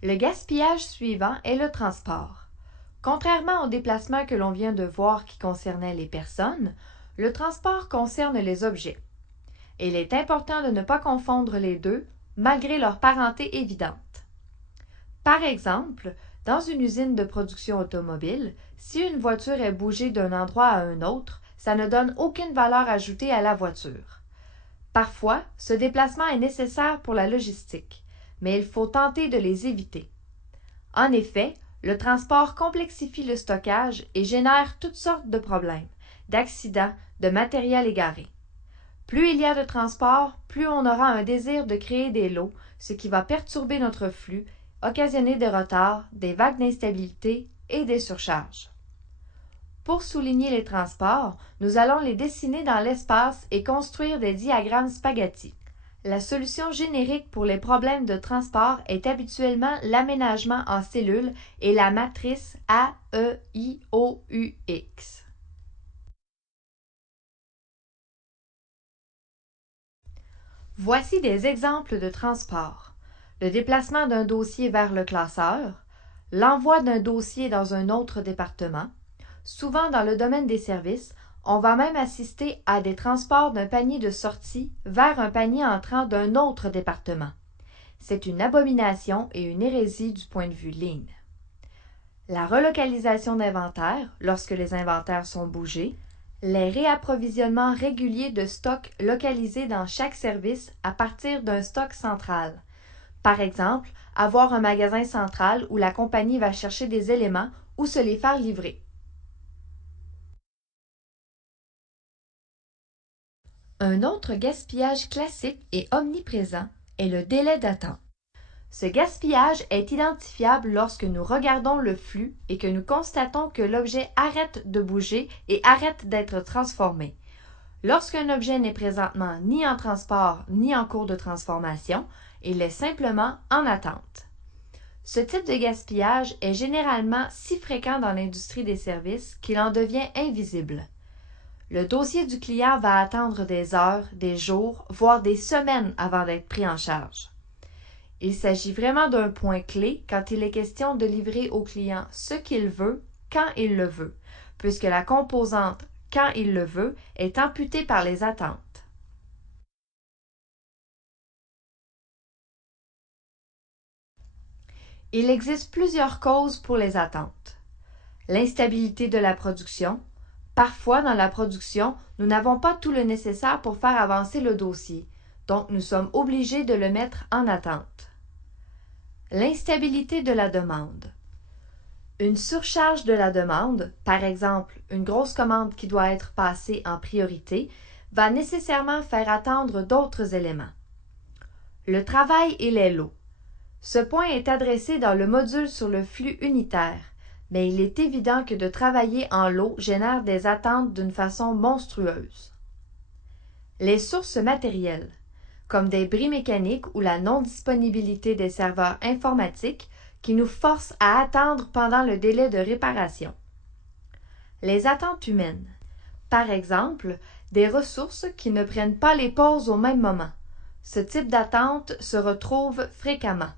Le gaspillage suivant est le transport. Contrairement au déplacement que l'on vient de voir qui concernait les personnes, le transport concerne les objets. Il est important de ne pas confondre les deux, malgré leur parenté évidente. Par exemple, dans une usine de production automobile, si une voiture est bougée d'un endroit à un autre, ça ne donne aucune valeur ajoutée à la voiture. Parfois, ce déplacement est nécessaire pour la logistique, mais il faut tenter de les éviter. En effet, le transport complexifie le stockage et génère toutes sortes de problèmes, d'accidents, de matériel égaré. Plus il y a de transport, plus on aura un désir de créer des lots, ce qui va perturber notre flux, occasionner des retards, des vagues d'instabilité et des surcharges. Pour souligner les transports, nous allons les dessiner dans l'espace et construire des diagrammes spaghetti. La solution générique pour les problèmes de transport est habituellement l'aménagement en cellules et la matrice AEIOUX. Voici des exemples de transport. Le déplacement d'un dossier vers le classeur, l'envoi d'un dossier dans un autre département. Souvent dans le domaine des services, on va même assister à des transports d'un panier de sortie vers un panier entrant d'un autre département. C'est une abomination et une hérésie du point de vue Lean. La relocalisation d'inventaires, lorsque les inventaires sont bougés, les réapprovisionnements réguliers de stocks localisés dans chaque service à partir d'un stock central. Par exemple, avoir un magasin central où la compagnie va chercher des éléments ou se les faire livrer. Un autre gaspillage classique et omniprésent est le délai d'attente. Ce gaspillage est identifiable lorsque nous regardons le flux et que nous constatons que l'objet arrête de bouger et arrête d'être transformé. Lorsqu'un objet n'est présentement ni en transport ni en cours de transformation, il est simplement en attente. Ce type de gaspillage est généralement si fréquent dans l'industrie des services qu'il en devient invisible. Le dossier du client va attendre des heures, des jours, voire des semaines avant d'être pris en charge. Il s'agit vraiment d'un point clé quand il est question de livrer au client ce qu'il veut, quand il le veut, puisque la composante « quand il le veut » est amputée par les attentes. Il existe plusieurs causes pour les attentes. L'instabilité de la production. Parfois, dans la production, nous n'avons pas tout le nécessaire pour faire avancer le dossier, donc nous sommes obligés de le mettre en attente. L'instabilité de la demande. Une surcharge de la demande, par exemple une grosse commande qui doit être passée en priorité, va nécessairement faire attendre d'autres éléments. Le travail et les lots. Ce point est adressé dans le module sur le flux unitaire, mais il est évident que de travailler en lot génère des attentes d'une façon monstrueuse. Les sources matérielles, comme des bris mécaniques ou la non-disponibilité des serveurs informatiques qui nous forcent à attendre pendant le délai de réparation. Les attentes humaines, par exemple, des ressources qui ne prennent pas les pauses au même moment. Ce type d'attente se retrouve fréquemment.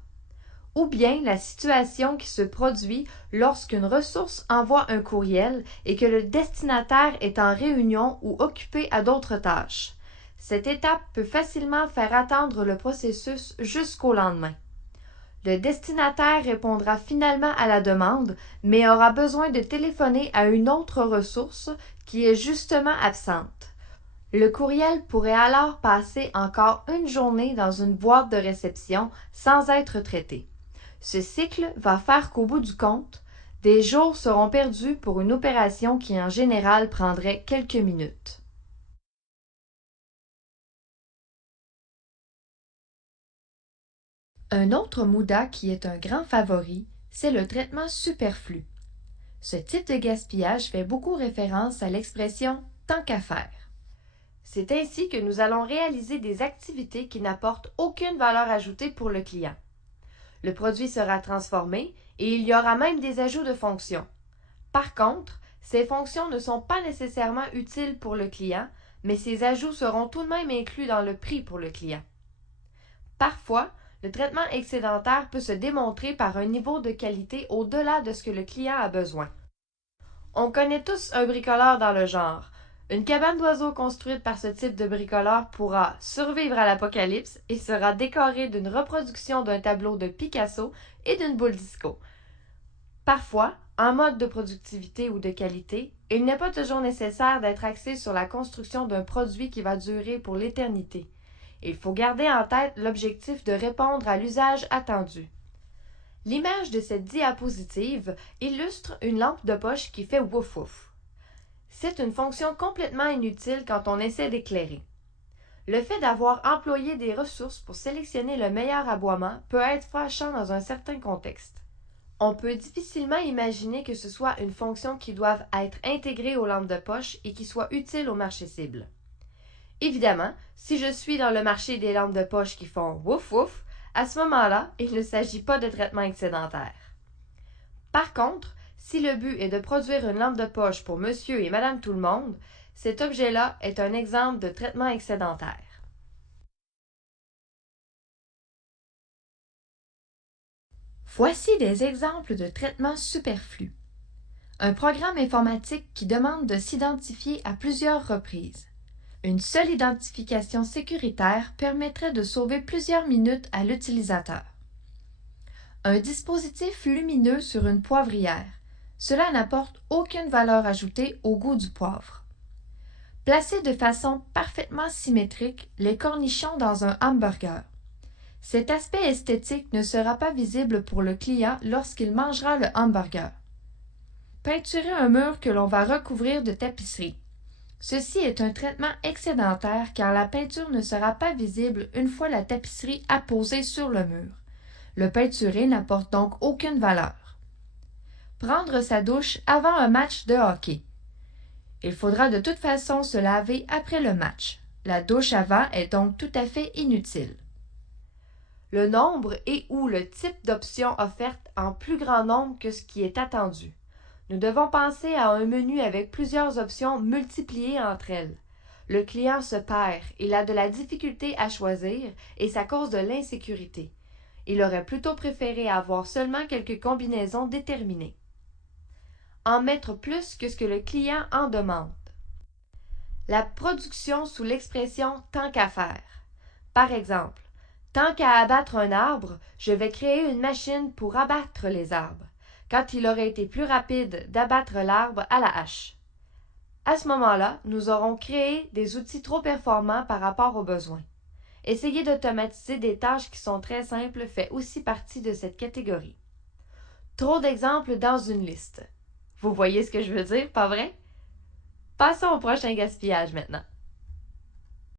Ou bien la situation qui se produit lorsqu'une ressource envoie un courriel et que le destinataire est en réunion ou occupé à d'autres tâches. Cette étape peut facilement faire attendre le processus jusqu'au lendemain. Le destinataire répondra finalement à la demande, mais aura besoin de téléphoner à une autre ressource qui est justement absente. Le courriel pourrait alors passer encore une journée dans une boîte de réception sans être traité. Ce cycle va faire qu'au bout du compte, des jours seront perdus pour une opération qui en général prendrait quelques minutes. Un autre MUDA qui est un grand favori, c'est le traitement superflu. Ce type de gaspillage fait beaucoup référence à l'expression « tant qu'à faire ». C'est ainsi que nous allons réaliser des activités qui n'apportent aucune valeur ajoutée pour le client. Le produit sera transformé et il y aura même des ajouts de fonctions. Par contre, ces fonctions ne sont pas nécessairement utiles pour le client, mais ces ajouts seront tout de même inclus dans le prix pour le client. Parfois, Le traitement excédentaire peut se démontrer par un niveau de qualité au-delà de ce que le client a besoin. On connaît tous un bricoleur dans le genre. Une cabane d'oiseaux construite par ce type de bricoleur pourra survivre à l'apocalypse et sera décorée d'une reproduction d'un tableau de Picasso et d'une boule disco. Parfois, en mode de productivité ou de qualité, il n'est pas toujours nécessaire d'être axé sur la construction d'un produit qui va durer pour l'éternité. Il faut garder en tête l'objectif de répondre à l'usage attendu. L'image de cette diapositive illustre une lampe de poche qui fait wouf wouf. C'est une fonction complètement inutile quand on essaie d'éclairer. Le fait d'avoir employé des ressources pour sélectionner le meilleur aboiement peut être fâchant dans un certain contexte. On peut difficilement imaginer que ce soit une fonction qui doive être intégrée aux lampes de poche et qui soit utile au marché cible. Évidemment, si je suis dans le marché des lampes de poche qui font wouf wouf, à ce moment-là, il ne s'agit pas de traitement excédentaire. Par contre, si le but est de produire une lampe de poche pour monsieur et madame tout le monde, cet objet-là est un exemple de traitement excédentaire. Voici des exemples de traitements superflus. Un programme informatique qui demande de s'identifier à plusieurs reprises. Une seule identification sécuritaire permettrait de sauver plusieurs minutes à l'utilisateur. Un dispositif lumineux sur une poivrière. Cela n'apporte aucune valeur ajoutée au goût du poivre. Placer de façon parfaitement symétrique les cornichons dans un hamburger. Cet aspect esthétique ne sera pas visible pour le client lorsqu'il mangera le hamburger. Peinturer un mur que l'on va recouvrir de tapisserie. Ceci est un traitement excédentaire car la peinture ne sera pas visible une fois la tapisserie apposée sur le mur. Le peinturé n'apporte donc aucune valeur. Prendre sa douche avant un match de hockey. Il faudra de toute façon se laver après le match. La douche avant est donc tout à fait inutile. Le nombre et ou le type d'options offertes en plus grand nombre que ce qui est attendu. Nous devons penser à un menu avec plusieurs options multipliées entre elles. Le client se perd, il a de la difficulté à choisir et ça cause de l'insécurité. Il aurait plutôt préféré avoir seulement quelques combinaisons déterminées. En mettre plus que ce que le client en demande. La production sous l'expression « tant qu'à faire ». Par exemple, tant qu'à abattre un arbre, je vais créer une machine pour abattre les arbres, quand il aurait été plus rapide d'abattre l'arbre à la hache. À ce moment-là, nous aurons créé des outils trop performants par rapport aux besoins. Essayer d'automatiser des tâches qui sont très simples fait aussi partie de cette catégorie. Trop d'exemples dans une liste. Vous voyez ce que je veux dire, pas vrai? Passons au prochain gaspillage maintenant.